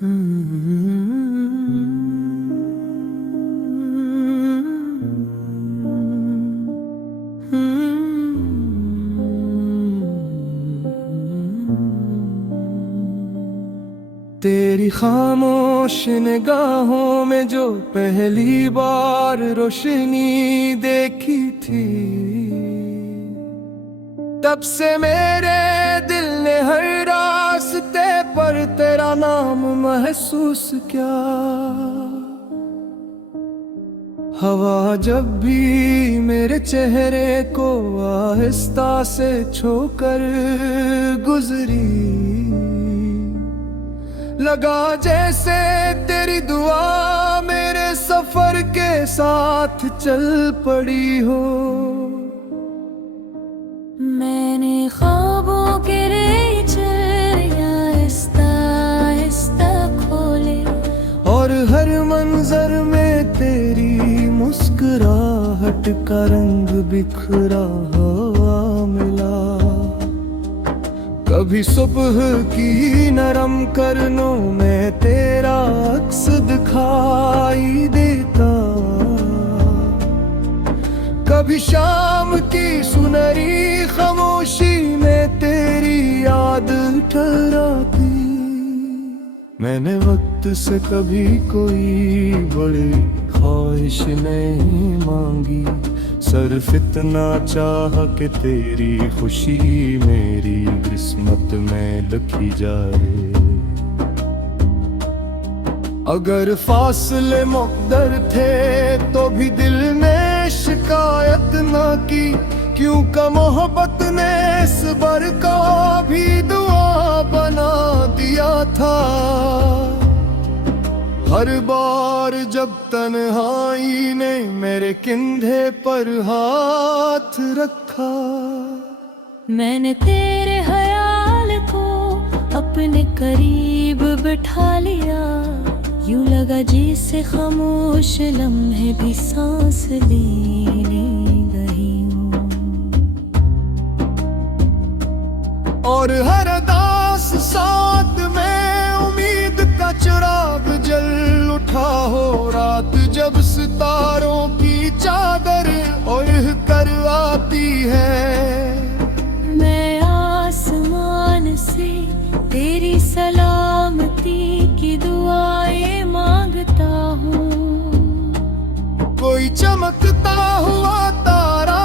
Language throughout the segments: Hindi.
तेरी खामोश निगाहों में जो पहली बार रोशनी देखी थी, तब से मेरे दिल ने हर रास्ते पर तेरा नाम महसूस किया। हवा जब भी मेरे चेहरे को आहिस्ता से छूकर गुजरी, लगा जैसे तेरी दुआ मेरे सफर के साथ चल पड़ी हो। मैंने ख्वाबों के रेचर आहिस्ता आहिस्ता खोले, और हर मंजर में तेरी मुस्कुराहट का रंग बिखरा हुआ मिला। कभी सुबह की नरम करनों में तेरा अक्स दिखाई देता, कभी शाम की सुनहरी खामोशी में तेरी याद ठहराती। मैंने वक्त से कभी कोई बड़ी ख्वाहिश नहीं मांगी, सिर्फ इतना चाह कि तेरी खुशी मेरी किस्मत में लिखी जाए। अगर फासले मुक़द्दर थे तो भी दिल ने शिकायत ना की, क्यों का मोहब्बत ने इस बार का भी दुआ बना दिया था। हर बार जब तन्हाई ने मेरे कंधे पर हाथ रखा, मैंने तेरे ख्याल को अपने करीब बिठा लिया। यूं लगा जैसे खामोश लम्हे भी सांस लेने गई हूँ, और हर दास साथ में उम्मीद का चिराग जल उठा हो। रात जब सितारों की चादर ओढ़ कर आती है, मैं आसमान से तेरी सलामती की दुआएं मांगता हूँ। कोई चमकता हुआ तारा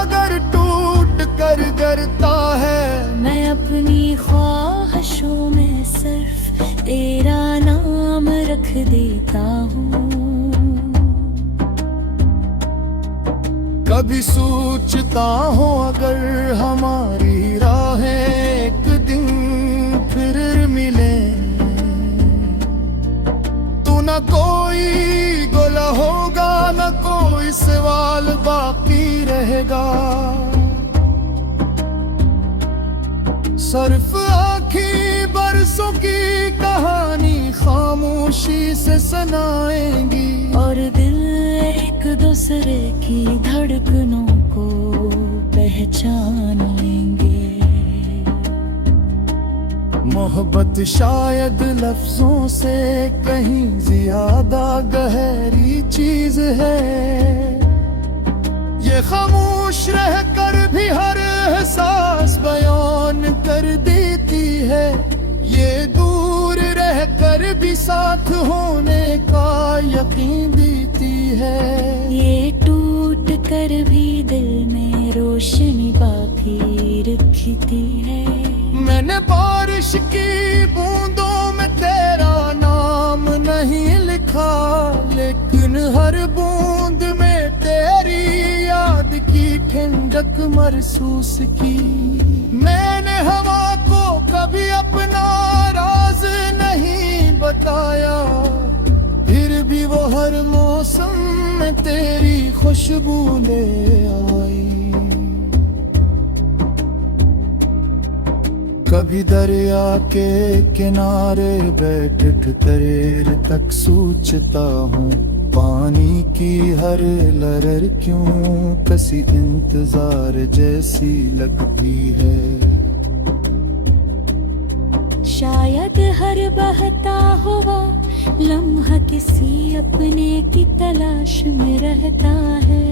अगर टूट कर गिरता है, मैं अपनी ख्वाहिशों में सिर्फ तेरा नाम रख देता हूँ। कभी सोचता हूँ अगर हमारी राहें एक दिन फिर मिले, तो न कोई गोला होगा न कोई सवाल बाकी रहेगा। सिर्फ आँखी बरसों की कहानी खामोशी से सुनाएंगी, और दिल एक दूसरे की धड़कनों को पहचानेंगे। मोहब्बत शायद लफ्जों से कहीं ज्यादा गहरी चीज है। ये खामोश रहकर भी हर एहसास बयान कर देती है, ये दूर रहकर भी साथ होने का यकीन देती है। ये टूट कर भी दिल में रोशनी बाकी रखती है। मैंने बारिश की बूंदों में तेरा नाम नहीं लिखा, लेकिन हर बूंद में तेरी याद की ठंडक महसूस की। मैंने हवा को कभी अपना राज नहीं बताया, फिर भी वो हर मौसम में तेरी खुशबू ले आई। कभी दरिया के किनारे बैठ ठहर तक सोचता हूँ, पानी की हर लहर क्यों कसी इंतजार जैसी लगती है। शायद हर बहता हुआ लम्हा किसी अपने की तलाश में रहता है।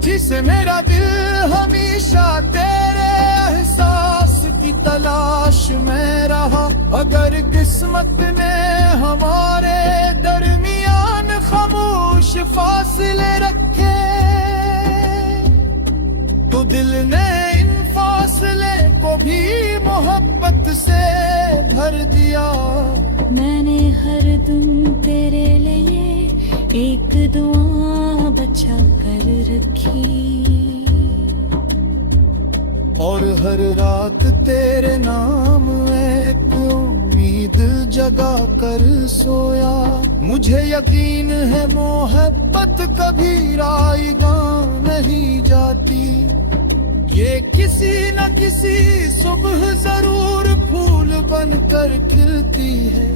जिसे मेरा दिल हमेशा तेरे एहसास की तलाश में रहा। अगर किस्मत ने हमारे दरमियान खामोश फासले रखे, तो दिल ने इन फासले को भी मोहब्बत से भर दिया। मैंने हर दिन तेरे लिए एक दुआ बचा कर रखी, और हर रात तेरे नाम एक उम्मीद जगा कर सोया। मुझे यकीन है मोहब्बत कभी रायगा नहीं जाती, ये किसी न किसी सुबह जरूर फूल बनकर खिलती है।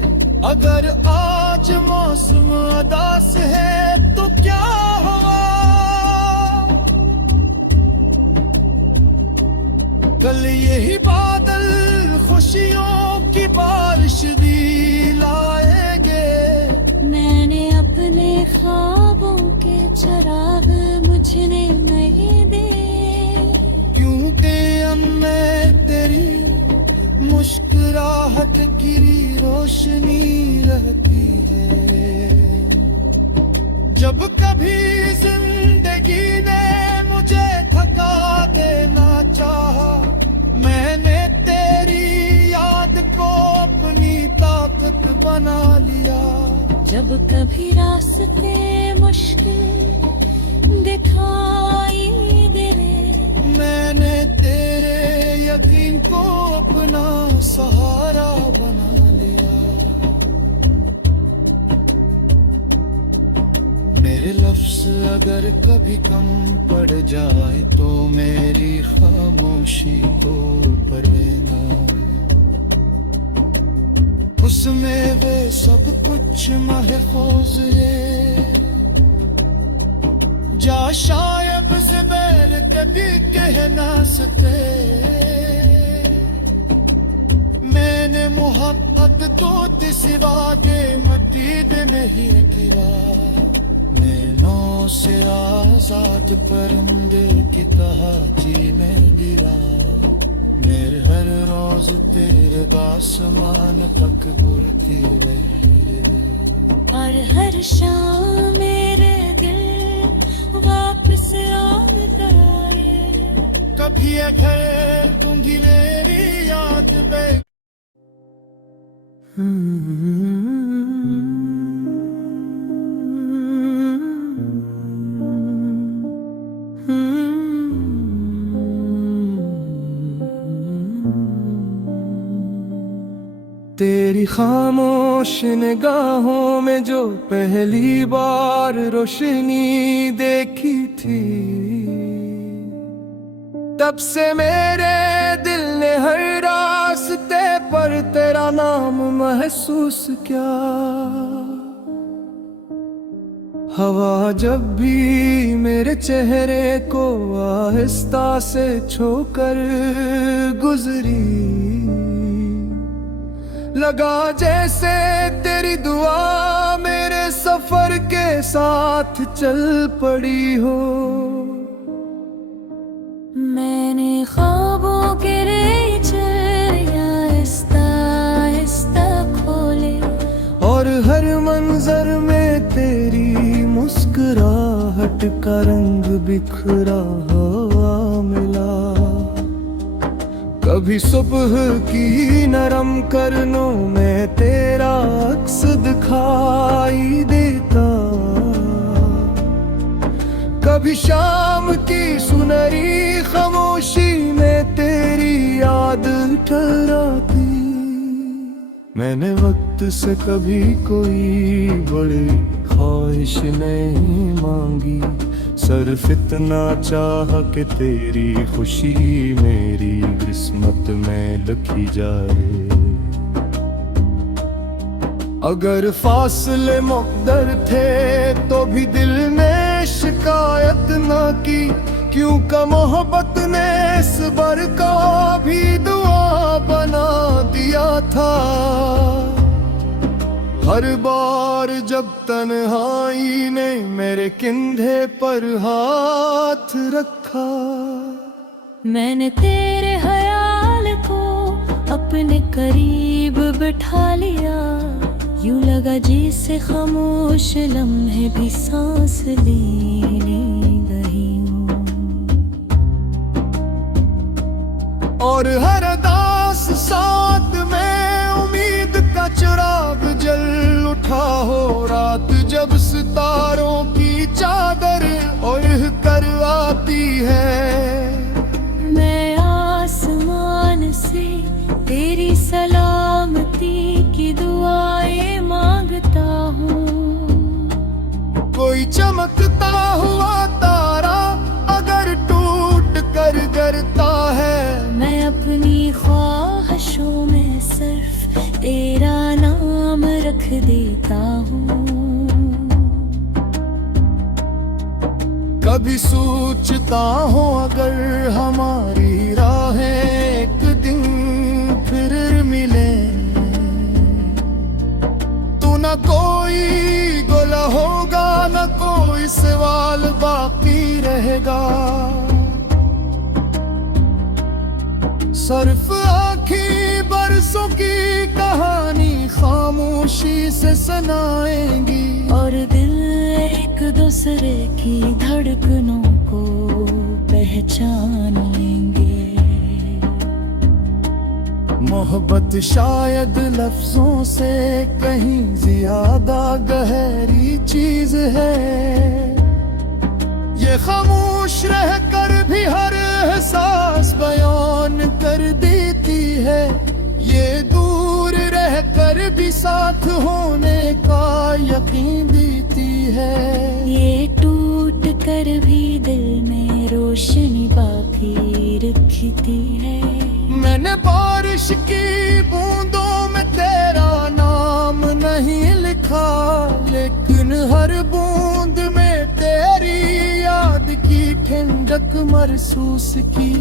अगर आज मौसम उदास है तो क्या हुआ, कल यही बादल खुशियों की बारिश भी लाएंगे। मैंने अपने ख्वाबों के चिराग मुझने नहीं दे, क्योंकि अब मैं तेरी मुस्कुराहट की रोशनी रहती है। जब कभी जिंदगी ने मुझे थका देना चाहा, मैंने तेरी याद को अपनी ताकत बना लिया। जब कभी रास्ते मुश्किल दिखाई दे, मैंने तेरे यकीन को अपना सहारा बना लिया। मेरे लफ्ज़ अगर कभी कम पड़ जाए तो मेरी खामोशी को पढ़े ना, उसमें वे सब कुछ महफूज है। जा शायद से बैर कभी कह ना सके, मैंने मोहब्बत तो सिवा के मतीद नहीं किया। नैनों से आजाद परिंदे की तरह जी में गिरा, मेरे हर रोज तेरे आसमान तक बुरती रही। और हर शाम मेरे दिल वापस लौट आए, कभी घर दूंगी मेरी याद में। तेरी खामोश निगाहों में जो पहली बार रोशनी देखी थी, तब से मेरे दिल ने हर रास्ते पर तेरा नाम महसूस किया। हवा जब भी मेरे चेहरे को आहिस्ता से छूकर गुजरी, लगा जैसे तेरी दुआ मेरे सफर के साथ चल पड़ी हो। मैंने ख्वाबों के रेचर आहिस्ता आहिस्ता खोले, और हर मंजर में तेरी मुस्कुराहट का रंग बिखरा हुआ मिला। कभी सुबह की नरम करनों में तेरा अक्स दिखाई देता, कभी शाम की सुनहरी खामोशी में तेरी याद ठहराती। मैंने वक्त से कभी कोई बड़ी ख्वाहिश नहीं मांगी, सिर्फ इतना चाह कि तेरी खुशी मेरी किस्मत में लिखी जाए। अगर फासले मुक़द्दर थे तो भी दिल ने शिकायत ना की, क्यों का मोहब्बत ने इस बर का भी दुआ बना दिया था। हर बार जब तन्हाई ने मेरे कंधे पर हाथ रखा, मैंने तेरे ख्याल को अपने करीब बिठा लिया। यूं लगा जैसे खामोश लम्हे भी सांस लेने गई हूँ। और हर दास साथ में उम्मीद का चिराग जल उठा हो। रात जब सितारों की चादर ओढ़ कर आती है, मैं आसमान से तेरी सलामती की दुआएं मांगता हूँ। कोई चमकता हुआ तारा अगर टूट कर गिरता है, मैं अपनी ख्वाहिशों में सिर्फ तेरा नाम रख देता हूँ। कभी सोचता हूँ अगर हमारी राहें एक दिन फिर मिले, तो न कोई गोला होगा न कोई सवाल बाकी रहेगा। सिर्फ आँखी बरसों की कहानी खामोशी से सुनाएंगी, और दिल एक दूसरे की धड़कनों को पहचानेंगे। मोहब्बत शायद लफ्जों से कहीं ज्यादा गहरी चीज है। ये खामोश रहकर भी हर एहसास बयान कर देती है। ये दूर रहकर भी साथ होने का यकीन देती है। ये टूट कर भी दिल में रोशनी बाकी रखती है। मैंने बारिश की बूंदों में तेरा नाम नहीं लिखा, लेकिन हर बूंद में तेरी याद की ठंडक महसूस की।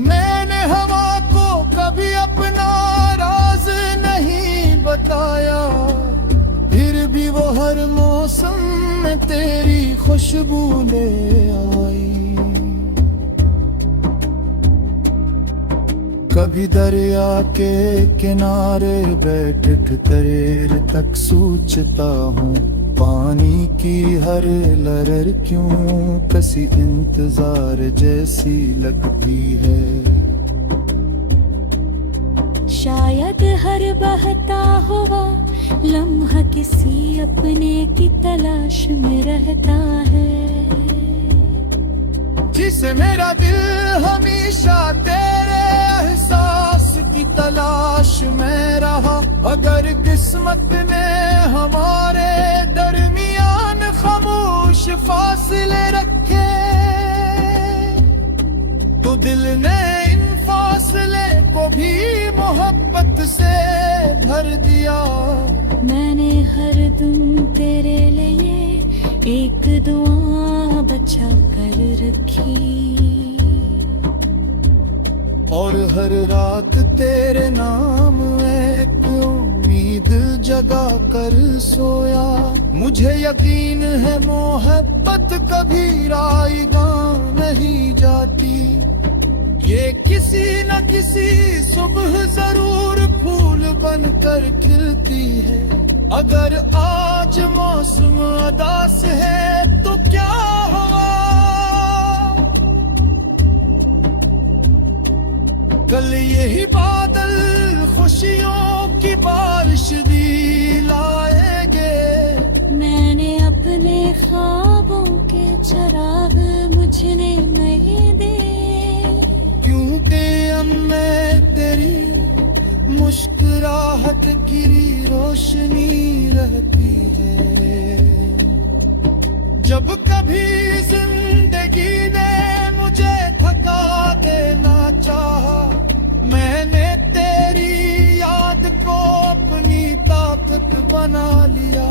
मैंने हवा को कभी अपना राज नहीं बताया, फिर भी वो हर मौसम में तेरी खुशबू ले आई। कभी दरिया के किनारे बैठ देर तक सोचता हूँ, पानी की हर लहर क्यों कसी इंतजार जैसी लगती है। शायद हर बहता हुआ लम्हा किसी अपने की तलाश में रहता है। जिसे मेरा दिल हमेशा तेरे एहसास की तलाश में रहा। अगर किस्मत ने हमारे दरमियान खामोश फासले रखे, तो दिल ने इन फासले को भी मोहब्बत से भर दिया। मैंने हर दिन तेरे लिए एक दुआ बचा कर रखी, और हर रात तेरे नाम एक उम्मीद जगा कर सोया। मुझे यकीन है मोहब्बत कभी रायगा नहीं जाती। ये किसी न किसी सुबह जरूर फूल बनकर खिलती है। अगर आज मौसम उदास है तो क्या हुआ, कल यही बादल खुशियों की बारिश भी लाएंगे। मैंने अपने ख्वाबों के चिराग मुझे नहीं दे, क्योंकि अब मैं तेरी मुस्कुराहट की रोशनी रहती है। जब कभी जिंदगी ने मुझे थका देना चाहा, मैंने तेरी याद को अपनी ताकत बना लिया।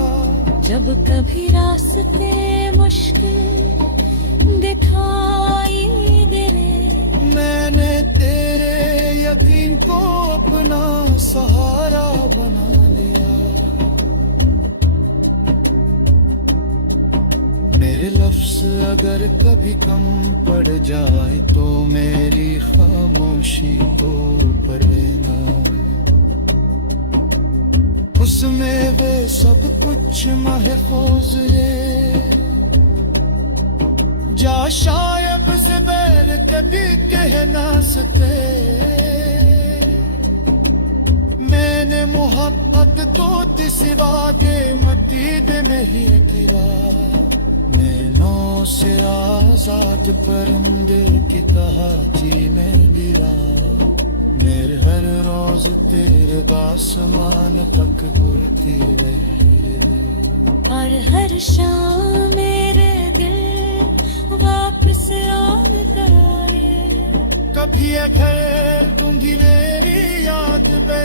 जब कभी रास्ते मुश्किल दिखाई दे रे। मैंने तेरे यकीन को अपना सहारा बना लिया। मेरे लफ्ज अगर कभी कम पड़ जाए तो मेरी खामोशी को पढ़े ना। उसमें वे सब कुछ महफूज है जा शायद से बैर कभी कह ना सके। मैंने मोहब्बत को सिवा दे मतीद नहीं किया। नैनों से आजाद परिंदे की तरह जी में गिरा। मेरे हर रोज तेरे आसमान तक गुरती रही। और हर शाम मेरे दिल वापस लौट आए। कभी अगर दूंगी मेरी याद बे।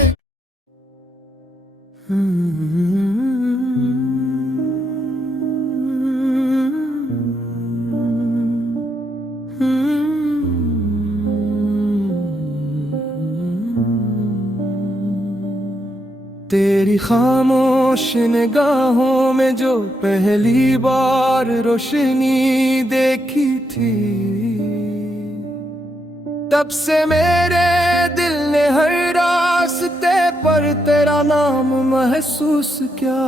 तेरी खामोश निगाहों में जो पहली बार रोशनी देखी थी, तब से मेरे दिल ने हर रास्ते पर तेरा नाम महसूस किया।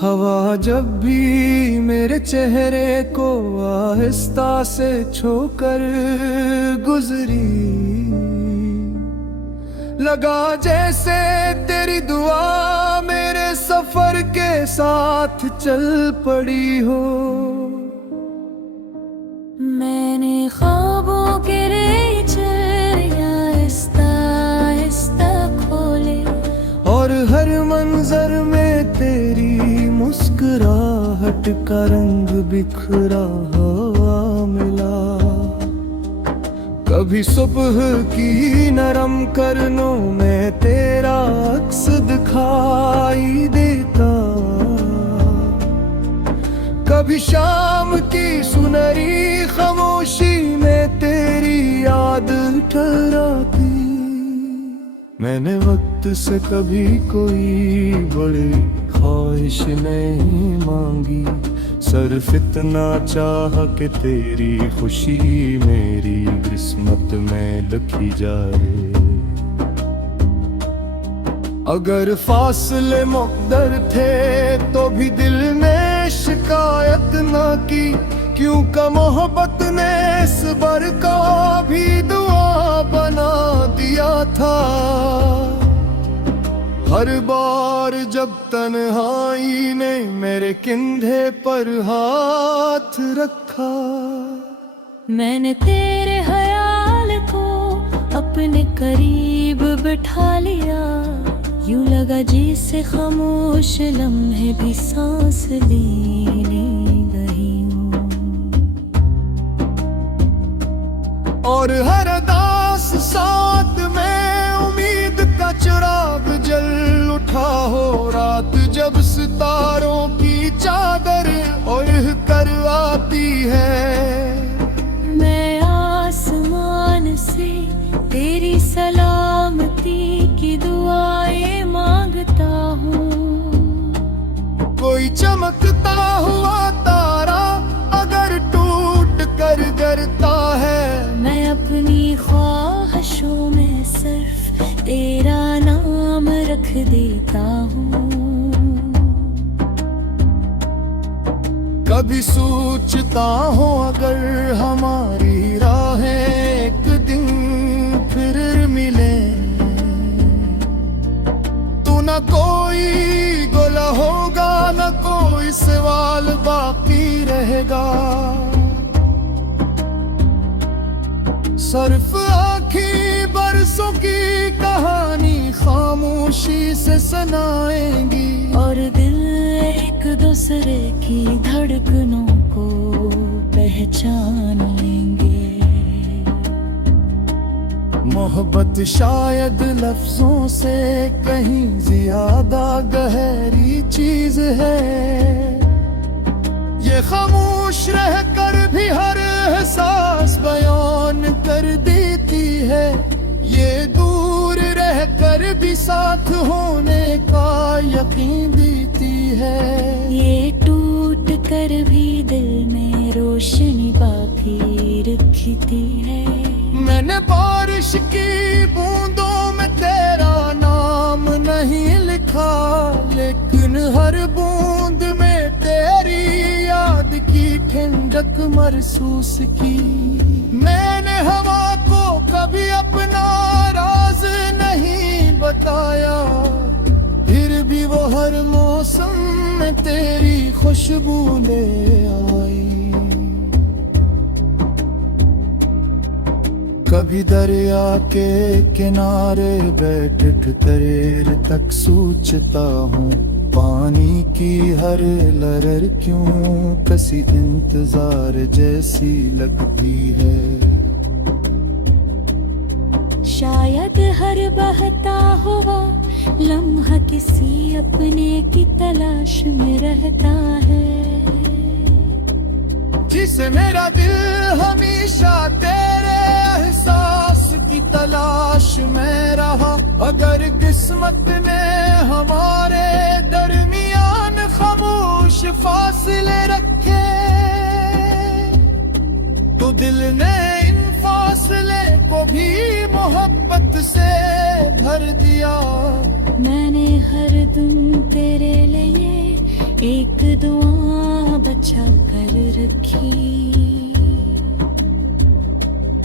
हवा जब भी मेरे चेहरे को आहिस्ता से छूकर गुजरी, लगा जैसे तेरी दुआ मेरे सफर के साथ चल पड़ी हो। मैंने ख्वाबों के रेचर आहिस्ता आहिस्ता खोले। और हर मंजर में तेरी मुस्कुराहट का रंग बिखरा हुआ मिला। कभी सुबह की नरम करनों में तेरा अक्स दिखाई देता। कभी शाम की सुनहरी खामोशी में तेरी याद ठहराती। मैंने वक्त से कभी कोई बड़ी ख्वाहिश नहीं मांगी, सिर्फ इतना चाह कि तेरी खुशी मेरी किस्मत में लिखी जाए। अगर फासले मुक़द्दर थे तो भी दिल ने शिकायत ना की, क्यों का मोहब्बत ने इस बार का भी दुआ बना दिया था। हर बार जब तन्हाई ने मेरे कंधे पर हाथ रखा, मैंने तेरे ख्याल को अपने करीब बिठा लिया। यूं लगा जैसे खामोश लम्हे भी सांस लेने गई हूँ। और हर दास साथ में उम्मीद का चिराग जल उठा हो। रात जब सितारों की चादर ओढ़ कर आती है, मैं आसमान से तेरी सलामती की दुआएं मांगता हूँ। कोई चमकता हुआ तारा अगर टूट कर गिरता है, मैं अपनी ख्वाहिशों में सिर्फ तेरा नाम रख देता हूँ। कभी सोचता हूँ अगर हमारी राहें एक दिन फिर मिले, तो न कोई गोला होगा न कोई सवाल बाकी रहेगा। सिर्फ आखिरी बरसों की कहानी खामोशी से सुनाएंगी। और दिल एक दूसरे की धड़कनों को पहचान लेंगे। मोहब्बत शायद लफ्जों से कहीं ज्यादा गहरी चीज है। ये खामोश रह कर भी हर एहसास बयान कर देती है, ये दूर रह कर भी साथ होने का यकीन देती है। ये टूट कर भी दिल में रोशनी बाकी रखती है। मैंने बारिश की बूंदों में तेरा नाम नहीं लिखा, लेकिन हर बूंद में तेरी याद की ठंडक महसूस की। मैंने हवा को कभी अपना राज नहीं बताया, फिर भी वो हर मौसम में तेरी खुशबू ले आई। कभी दरिया के किनारे बैठ ठहर तक सोचता हूँ, पानी की हर लहर क्यों कसी इंतजार जैसी लगती है। शायद हर बहता हुआ लम्हा किसी अपने की तलाश में रहता है। जिसे मेरा दिल हमेशा तेरे एहसास की तलाश में रहा, अगर किस्मत ने हमारे दरमियान खामोश फासले रखे, तो दिल ने इन फासले को भी मोहब्बत से भर दिया। मैंने हर दिन तेरे लिए एक दुआ बचा कर रखी,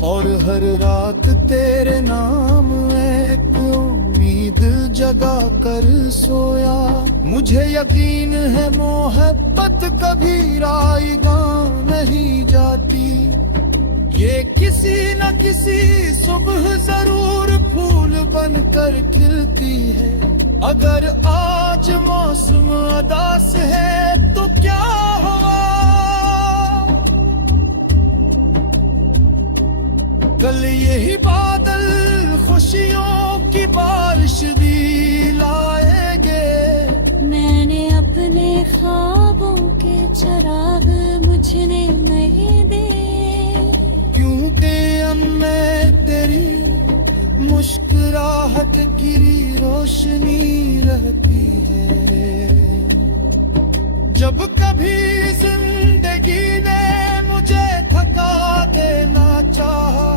और हर रात तेरे नाम एक उम्मीद जगा कर सोया। मुझे यकीन है मोहब्बत कभी रायगा नहीं जाती, ये किसी न किसी सुबह जरूर फूल बनकर खिलती है। अगर आज मौसम उदास है तो क्या हुआ, कल यही बादल खुशियों की बारिश भी लाएंगे। मैंने अपने ख्वाबों के चिराग मुझे नहीं दे, क्योंकि अब मैं तेरी मुस्कुराहट की रोशनी रहती है। जब कभी जिंदगी ने मुझे थका देना चाहा,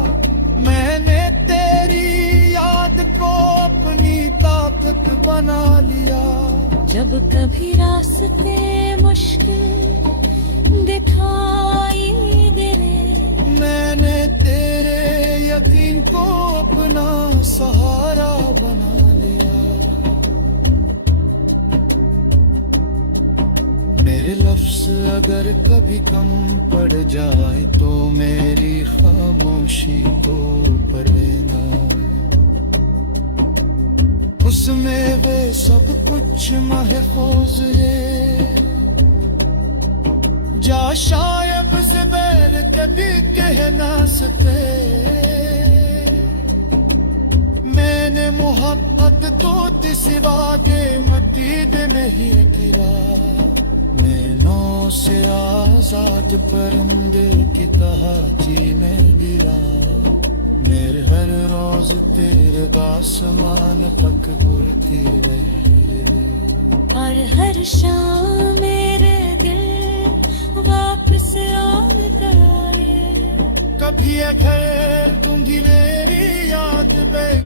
मैंने तेरी याद को अपनी ताकत बना लिया। जब कभी रास्ते मुश्किल दिखाई दे, मैंने तेरे यकीन को अपना सहारा बना लिया। मेरे लफ्ज़ अगर कभी कम पड़ जाए तो मेरी खामोशी को पढ़ना, उसमें वे सब कुछ महफूज है। जा शायद से बैर कभी कह ना सके, मैंने मोहब्बत तो सिवा के मतीद नहीं किया। नैनों से आजाद परिंदे की तरह जी में गिरा, मेरे हर रोज तेरे आसमान तक गुरती रही, और हर शाम मेरे दिल वापस आने आए। कभी घर दूंगी मेरी याद में।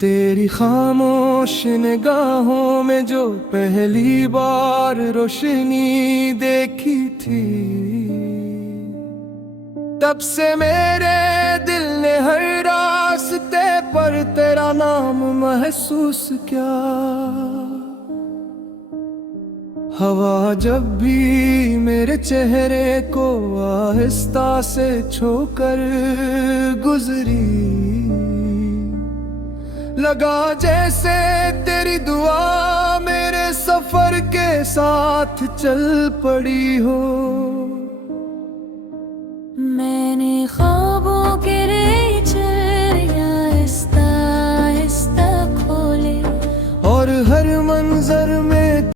तेरी खामोश निगाहों में जो पहली बार रोशनी देखी थी, तब से मेरे दिल ने हर रास्ते पर तेरा नाम महसूस किया। हवा जब भी मेरे चेहरे को आहिस्ता से छूकर गुजरी, लगा जैसे तेरी दुआ मेरे सफर सफर के साथ चल पड़ी हो। मैंने ख्वाबों के रेचरिया आहिस्ता आहिस्ता खोले, और हर मंजर में